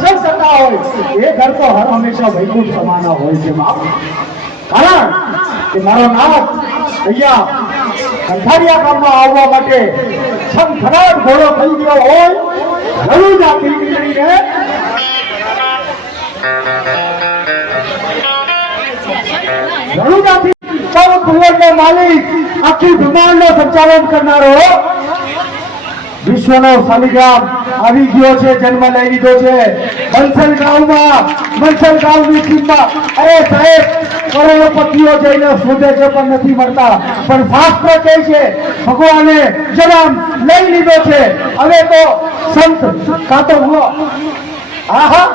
જોતના દર્શન કરતા હોય એ ઘર તો હર હંમેશા વૈકુંઠ સમાના હોય છે, બાપ. કારણ કે મારો નાથ અહીંયા કંઠારિયા ગામમાં આવવા માટે છમ ઘોડો થઈ ગયો હોય રણુજા નીકળીને રણુજાથી ચૌદ ભુવનનો માલિક આખી બ્રહ્માંડનો સંચાલન કરનારો વિશ્વનો શાલિગ્રામ આવી ગયો છે, જન્મ લઈ લીધો છે. બંસલ ગામમાં બંસલ ગામની ટીમમાં અરે સાહેબ, કરોડોપતિઓ જઈને શોધે છે પણ નથી મળતા. પણ શાસ્ત્ર કહે છે, ભગવાને જન્મ લઈ લીધો છે. હવે તો સંત, કાં તો હા? આહા!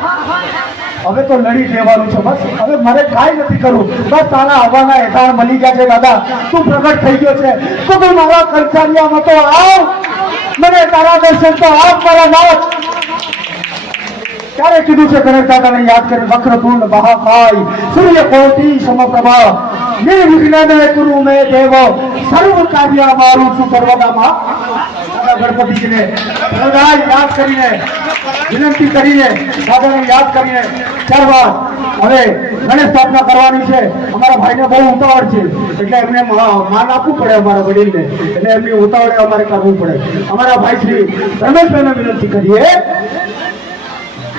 હવે તો લડી લેવાનું છે, બસ. હવે મારે કાંઈ નથી કરવું. બસ તારા આવવાના એતાણ મળી ગયા છે, દાદા. તું પ્રગટ થઈ ગયો છે. તો તું મારા કંચારિયામાં તો આવ. મને તારા દર્શન તો આપ મારા નાથ ત્યારે કીધું છે ગણેશ દાદાને યાદ કરી વક્રપૂર્ણ મહાકાય. સૂર્ય કોટી સમપ્રભા. નિર્વિઘ્ન ગુરુ મે દેવો. સર્વ કાર્ય મારું છું સર્વદામાં ગણપતિજીને સદાય યાદ કરીને, વિનંતી કરીને દાદાને યાદ કરીને ત્યારબાદ હવે ગણેશ સ્થાપના કરવાની છે. અમારા ભાઈને બહુ ઉતાવળ છે. એટલે એમને માન આપવું પડે અમારા વડીલને. એટલે એમની ઉતાવળે અમારે કરવું પડે. અમારા ભાઈ શ્રી રમેશભાઈને વિનંતી કરીએ.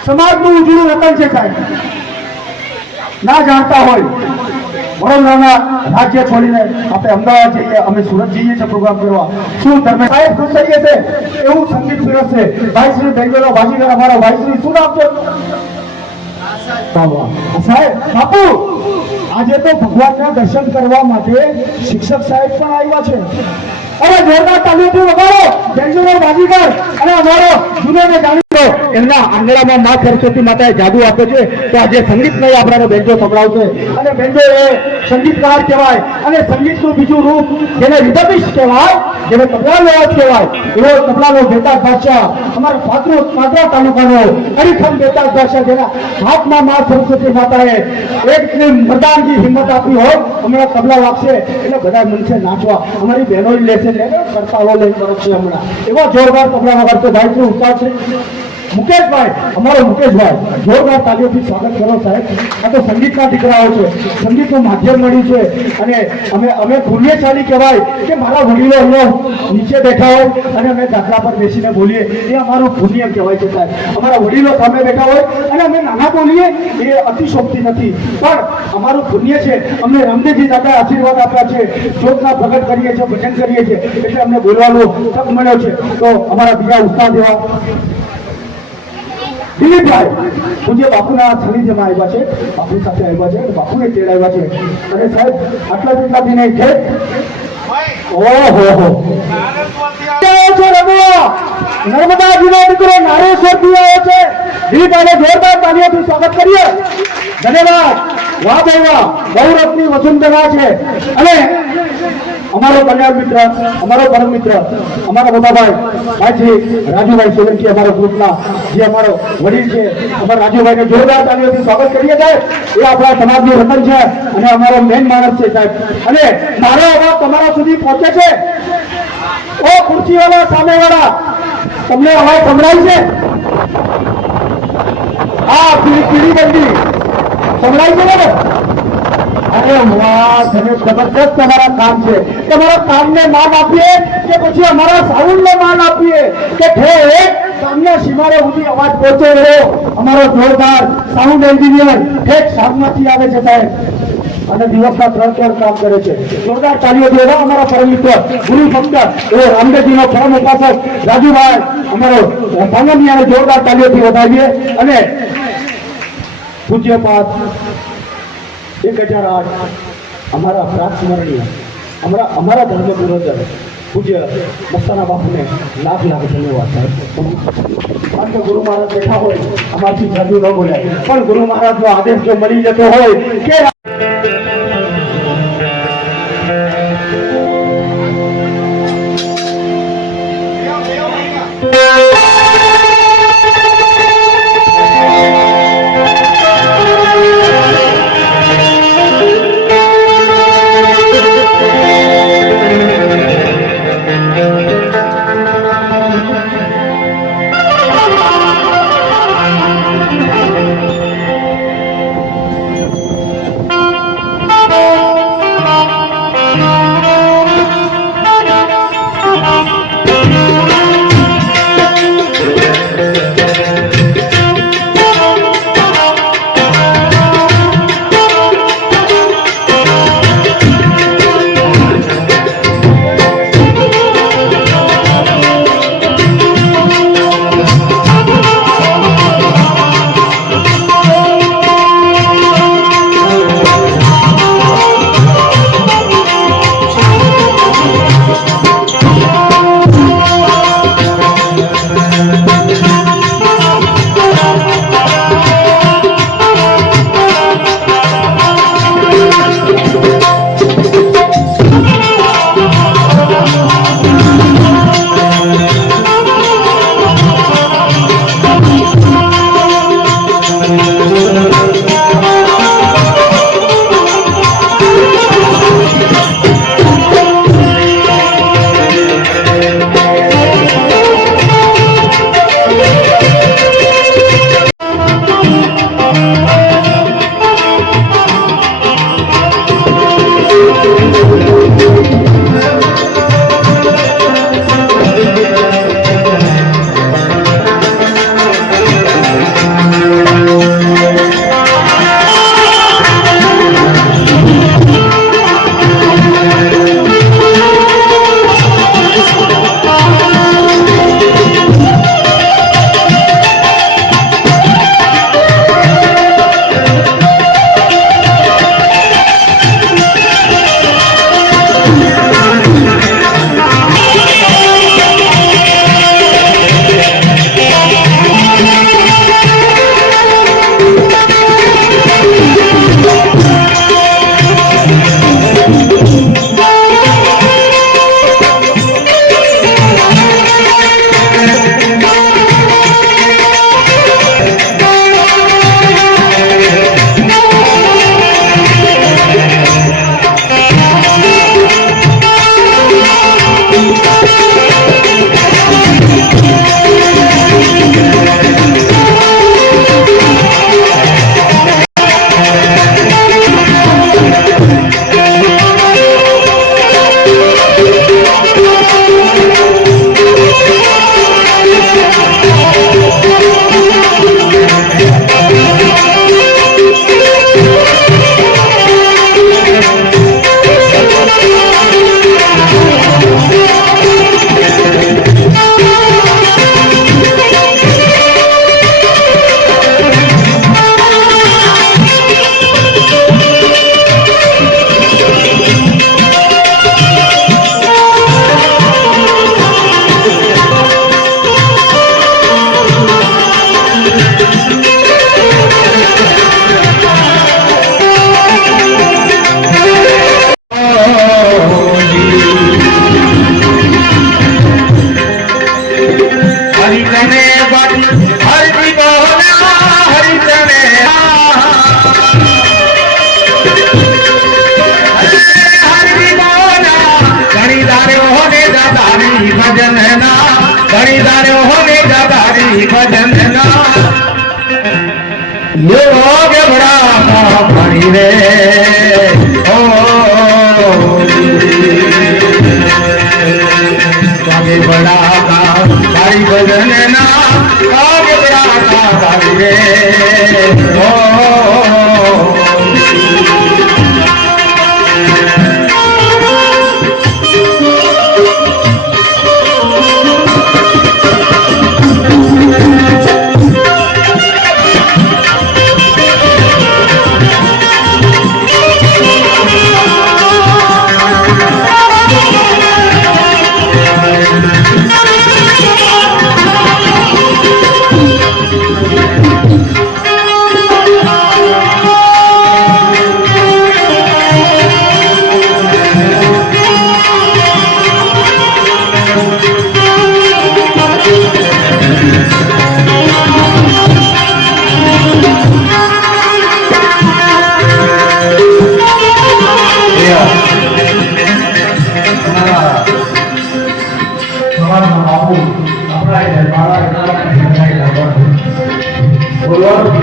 સમાજનું ઉજળું રતન છે સાહેબ. ના જાણતા હોય વડોદરાના રાજ્ય છોડીને આપણે અમદાવાદ જઈએ, અમે સુરત જઈએ છીએ પ્રોગ્રામ કરવા. શું તમે સાહેબ ખુશ થઈએ છે? એવું સંગીત પીરસશે ભાઈ શ્રી બેંગલોર વાજીગર અમારા ભાઈ શ્રી, શું નામ છે? આજે તો ભગવાનના દર્શન કરવા માટે શિક્ષક સાહેબ પણ આવ્યા છે. અરે જોરદાર તાલીમથી વગાડો. બેંગલોર વાજીગર અને અમારો જૂનો ને જાણીતો એમના આંગણામાં મા સરસ્વતી માતાએ જાદુ આપે છે. તો આજે સંગીતમય આપણાને બેન્જો સંભળાવશે. અને બેન્જો એ સંગીતકાર કહેવાય. અને સંગીતનું બીજું રૂપ જેને રિધમિસ્ટ કહેવાય, જેને તબલાનો અવાજ કહેવાય, એવો તબલાનો બેતાજ ભાષા અમારા પાત્રો પાદરા તાલુકાનો હરિખમ બેતાજ ભાષા જેના હાથમાં મા સરસ્વતી માતાએ એકની મરદાનની હિંમત આપી હોય, હમણાં તબલા વાગશે. એટલે બધા મનશે નાચવા અમારી બહેનો લેશે. લે કરતાલો લઈને છે હમણાં. એવો જોરદાર તબલા વગાડતો ભાઈ ઉતાર છે. મુકેશભાઈ, અમારો મુકેશભાઈ. જોરદાર તાલીઓથી સ્વાગત કરો સાહેબ. આ તો સંગીતના દીકરાઓ છે. સંગીતનું માધ્યમ મળ્યું છે. અને અમે અમે પુણ્યશાળી કહેવાય કે મારા વડીલો અહીંયા નીચે બેઠા હોય અને અમે દાખલા પર બેસીને બોલીએ. એ અમારું પુણ્ય કહેવાય છે સાહેબ. અમારા વડીલો સામે બેઠા હોય અને અમે નાના બોલીએ એ અતિશોક્તિ નથી. પણ અમારું પુણ્ય છે. અમને રામદેવજી દાદા આશીર્વાદ આપ્યા છે. જોતના પ્રગટ કરીએ છીએ, ભજન કરીએ છીએ. એટલે અમને બોલવાનો તક મળ્યો છે. તો અમારા બીજા ઉત્સાહ જેવા દિલીપભાઈ, પૂજ્ય બાપુના સાનિધ્યમાં આવ્યા છે. બાપુ સાથે આવ્યા છે બાપુને તેડાવ્યા છે. અને સાહેબ, આટલા જેટલા દિને છે ઓહો હો. રઘુવા નર્મદાજીનો દીકરો નારેશ્વરથી આવ્યો છે. દિલીપભાઈને જોરદાર તાલીઓથી સ્વાગત કરીએ. ધન્યવાદ. વાહ બહુ વાહ. ગૌરવની વસુંધરા છે. અને અમારો કલ્યાણ મિત્ર, અમારો પરમ મિત્ર, અમારા મોટાભાઈ ભાઈ ભાઈ રાજુભાઈ સોલંકી અમારા ગ્રુપના, જે અમારો વડીલ છે, અમારા રાજુભાઈને જોરદાર તાલીઓથી સ્વાગત કરીએ સાહેબ. એ આપણા સમાજનું રતન છે અને અમારો મેન માણસ છે સાહેબ. અને મારો અવાજ તમારા સુધી પહોંચે છે. ઓ ખુરશીવાળા સામેવાળા, તમને અવાજ સંભળાય છે? હા પીડી બંદી સંભળાય છે ને? અરે વાહ કામ કરે છે. જોરદાર તાલીઓ દેવા અમારા પરમ એવો રામદેવજીનો પરમ ઉપાસક, રાજુભાઈ, અમારો સામાન્ય જોરદાર તાલીઓથી વધાવીએ અને પૂજ્યપાદ એક હજાર આઠ અમારા પ્રાત સ્મરણીય અમારા અમારા ધર્મ પુરોધર પૂજ્ય મસ્તાના બાપુને લાખ લાખ ધન્યવાદ સાહેબ. કે ગુરુ મહારાજ બેઠા હોય, અમારથી જાદુ ન બોલાય. પણ ગુરુ મહારાજનો આદેશ જો મળી જતો હોય, કે ઘણી દારે હોને જગારી ભજન ના યોગ બડા ઘણી રે. ઓ આગે બડા કા તારી ભજન ના આગે બડા કા તારી રે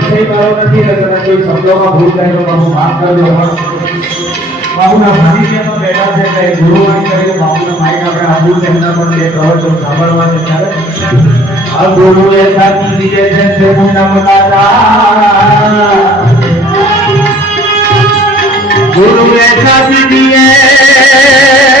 વિષય શબ્દોમાં ભૂલ થાય તો બાપુ માફ કરજો બાપુના સાનિધ્યમાં બેઠા છે એટલે ગુરુવાણી કરીને બાપુના માઇક આપણે આપવું છે એમના પણ બે સાંભળવા છે ત્યારે આ ગુરુએ છે તે દીએ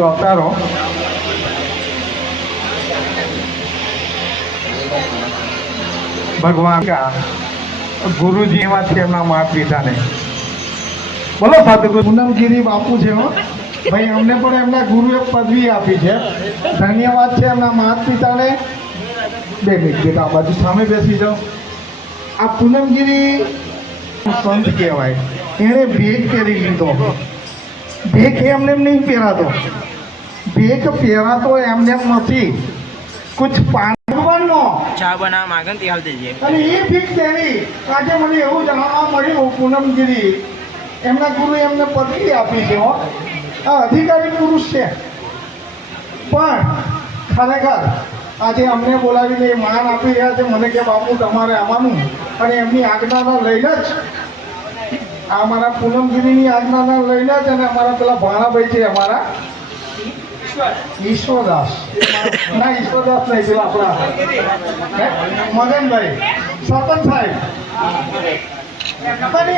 આ આવતા અવતારો. ભગવાન ગુરુજી એમાં છે એમના પિતા પિતાને બોલો સદગુરુ પૂનમગીરી બાપુ છે ભાઈ, અમને પણ એમના ગુરુએ પદવી આપી છે. ધન્યવાદ છે એમના માતા પિતાને બે મિનિટ, બેટા બાજુ સામે બેસી જાઓ. આ પૂનમગીરી સંત કહેવાય. એણે ભેદ કરી લીધો. ભેગ એમને એમ નહીં પહેરાતો. ભેખ પહેરાતો એમને એમ નથી. કુછ ભગવાનનો ચા બનાવવા માંગે તે હાલ દેજે. અને એ ભીખ તેની. આજે મને એવું જાણવા મળ્યું પૂનમગીરી. એમના ગુરુ એમને પદવી આપી છે હો. આ અધિકારી પુરુષ છે. પણ ખરેખર આજે અમને બોલાવીને માન આપી રહ્યા છે મને કે બાપુ તમારે આવવાનું. અને એમની આજ્ઞાના લઈને જ આ અમારા પૂનમગીરીની આજ્ઞાના લઈને જ અને અમારા પેલા ભાણાભાઈ છે અમારા. ઈશ્વરદાસ. ના, ઈશ્વરદાસ નહીં, પેલા આપણા? મગનભાઈ. સરપંચ સાહેબ. અને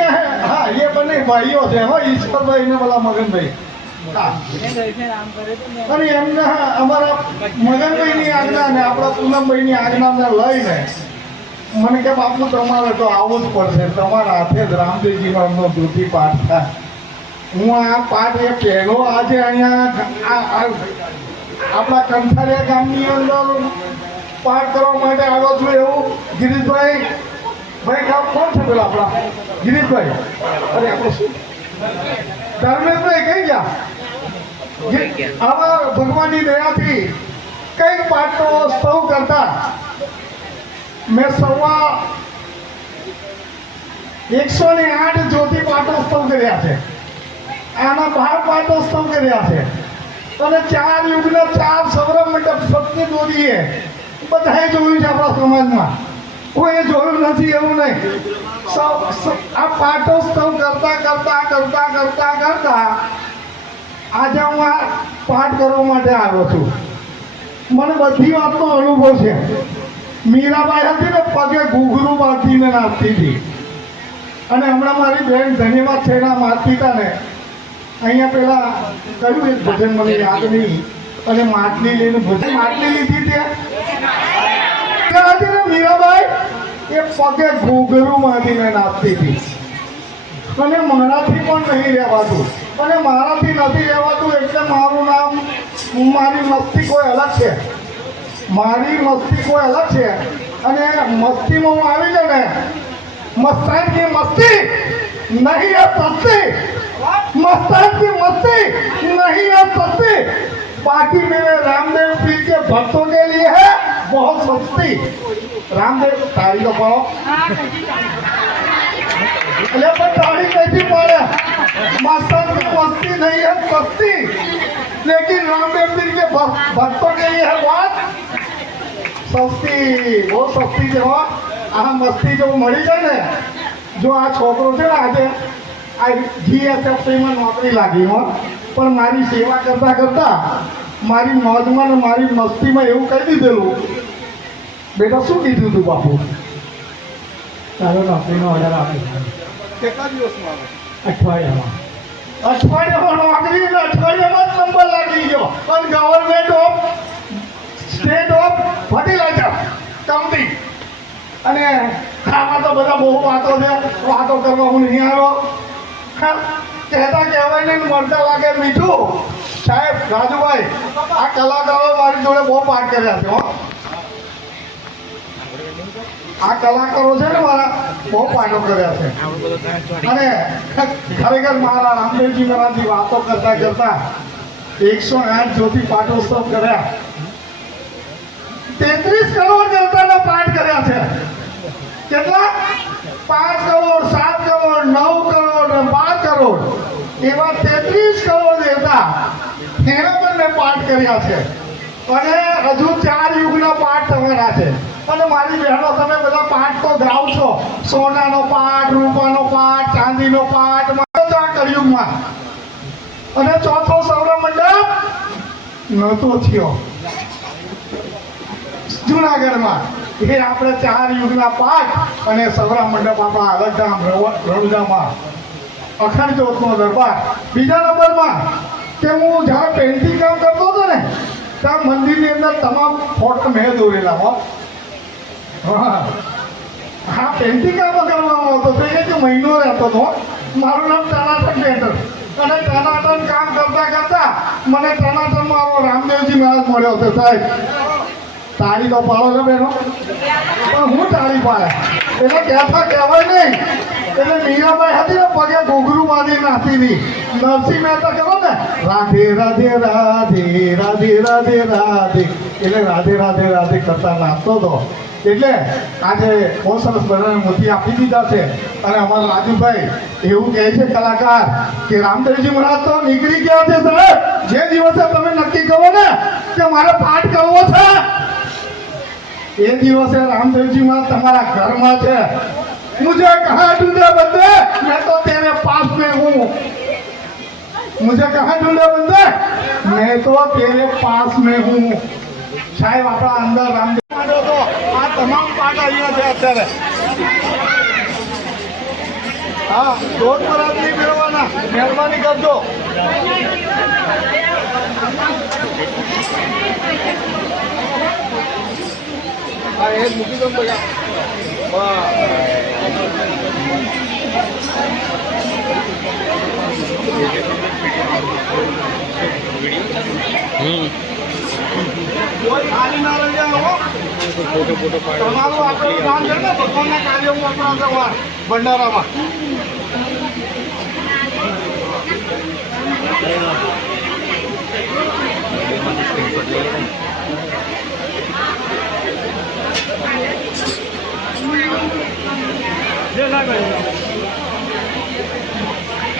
હા એ બંને, ભાઈઓ છે, હા, ઈશ્વરભાઈ ને પેલા મગનભાઈ. અને એમને અમારા મગનભાઈની આજ્ઞા ને આપણા પૂનમભાઈની આજ્ઞાને લઈને મને કે બાપુ તમારે તો આવવું જ પડશે. તમારા હાથે જ રામદેવજી નો ધોતી પાઠ થાય. હું આ પાઠ એ પહેલો આજે અહીંયા આપણા કંથારિયા ગામની અંદર પાઠ કરવા માટે આવ્યો છું એવું? ગિરીશભાઈ? ભાઈ ગામ કોણ છે પેલા આપણા? ગિરીશભાઈ. અરે આપણે શું? ધર્મેશભાઈ કઈ ગયા? આવા ભગવાનની દયાથી કંઈક પાટો સ્તવ કરતા? મેં સવા એકસો ને આઠ જ્યોતિ પાટોત્સવ કર્યા છે. આના બાર પાટોત્સવ કર્યા છે. અને ચાર યુગના ચાર સૌરભ મંડપ સત્ય દોરીએ. બધાએ જોયું છે આપણા સમાજમાં. કોઈ જોયું નથી એવું નહીં. આ પાટોત્સવ કરતા કરતા કરતા કરતા કરતા આજે હું આ પાઠ કરવા માટે આવ્યો છું. મને બધી વાતનો અનુભવ છે. મીરાબાઈ હતી ને પગે ઘૂઘરું બાંધીને નાચતી હતી. અને હમણાં મારી બેન ધન્યવાદ છે એના માતા ને અહીંયા પેલા કયું એક ભજન મને યાદ નહીં. અને માટલી લઈને ભજન માટલી લીધી ત્યાં? હતી ને મીરાબાઈ? એ પગે ઘૂઘરું બાંધીને નાચતી હતી. અને મારાથી પણ નહીં રહેવાતું. અને મારાથી નથી રહેવાતું એટલે મારું નામ મારી મસ્તી કોઈ અલગ છે. મારી મસ્તી કોઈ અલગ છે અને મસ્તીમાં હું આવી જાય ને મસ્તાન की मस्ती नहीं है सस्ती मस्तान की मस्ती नहीं है सस्ती बाकी मेरे रामदेव पीर के भक्तों के लिए है बहुत सस्ती रामदेव तारी तो पढ़ो એટલે પણ તાળી કઈથી પડે मस्तान की मस्ती नहीं है सस्ती लेकिन रामदेव पीर के भक्त- સસ્તી બહુ સસ્તી છે હો આ મસ્તી જો મળી જાય ને જો આ છોકરો છે ને આજે આ જીએસએફસીમાં નોકરી લાગી હો. પણ મારી સેવા કરતાં કરતાં મારી મોજમાં ને મારી મસ્તીમાં એવું કહી દીધેલું. બેટા શું કીધું તું બાપુ? ચાલો નોકરીનો ઓર્ડર આપી કેટલા દિવસમાં અઠવાડિયામાં. અઠવાડિયામાં નોકરી અઠવાડિયામાં જ નંબર લાગી ગયો. પણ ગવર્મેન્ટ ઓફ સ્ટેટ અને આમાં તો બધા બહુ વાતો છે, વાતો કરવા હું નહીં આવ્યો. કહેતા કહેવાય નહીં, મળતા લાગે મીઠું. સાહેબ, રાજુભાઈ, આ કલાકારો મારી જોડે બહુ પાઠ કર્યા છે, હો. આ કલાકારો છે ને મારા, બહુ પાઠો કર્યા છે. અને ખરેખર મારા રામદેવજી મહારાજની વાતો કરતા કરતા એકસો આઠ જ્યોતિ પાઠોત્સવ કર્યા. તેત્રીસ કરોડ જનતાના પાઠ કર્યા છે. કેટલા? પાંચ કરોડ, સાત કરોડ, નવ કરોડ ને બાર કરોડ. એવા તેત્રીસ કરોડ દેવતા એના પણ પાઠ કર્યા છે. અને હજુ ચાર યુગના પાઠ તમારા છે. અને મારી બહેનો, તમે બધા પાઠ તો ધરાવ છો. સોનાનો પાઠ, રૂપાનો પાઠ, ચાંદીનો પાઠ આ કળિયુગમાં. અને ચોથો સૌર મંડપ નહોતો થયો. જુનાગઢમાં. એ આપણે ચાર યુગના પાઠ અને સૌરા મંડપ આપણા અલગધામ રણુજામાં અખંડ જ્યોતનો દરબાર. બીજા નંબરમાં કે હું જ્યારે પેઇન્ટિંગ કામ કરતો હતો ને, ત્યાં મંદિરની અંદર તમામ ફોટો મેં દોરેલા હો. હા. હા પેન્ટિંગ કામ કરવામાં આવતો એ જે મહિનો રહેતો હતો. મારું નામ ટનાટન પેન્ટર અને ટનાટન કામ કરતા કરતા મને ટનાટનમાં આવો રામદેવજી મહારાજ મળ્યો હતો, સાહેબ. તાળી તો પાડો છો બેનો. પણ હું તાળી પાડે? એટલે કહેતા કહેવાય નહીં. એટલે મીરાબાઈ હતી ને પગે ઘોઘરું બાંધી નાખતી હતી. નરસિંહ મહેતા કરો ને, રાધે રાધે રાધે રાધે રાધે રાધે. એટલે રાધે રાધે રાધે કરતા નાચતો હતો. એટલે આજે બહુ સરસ બધાને મોતી આપી દીધા છે. અને અમારા રાજુભાઈ એવું કહે છે કલાકાર કે રામદેવજી મહારાજ તો નીકળી ગયા છે, સાહેબ. જે દિવસે તમે નક્કી કરો ને કે મારે પાઠ કરવો છે એ દિવસે રામદેવજી માં તમારા ઘરમાં છે. મુજે કહા ઢૂંઢે બંદે મેં તો તેને પાસ મે હું મુજે કહા ઢૂંઢે બંદે મેં તો તેરે પાસ મે હું સાહેબ, આપણા અંદર રામદેવ તો આ તમામ પાક અહીંયા છે અત્યારે. હા, દોઢ કલાક નહીં મેળવવાના. મહેરબાની કરજો. Thank you. આ હેડ મૂકી દો બધા તમારું આપણે દાન છે ને ભંડારામાં સ્ક્રીનશોટ લઈ 你要个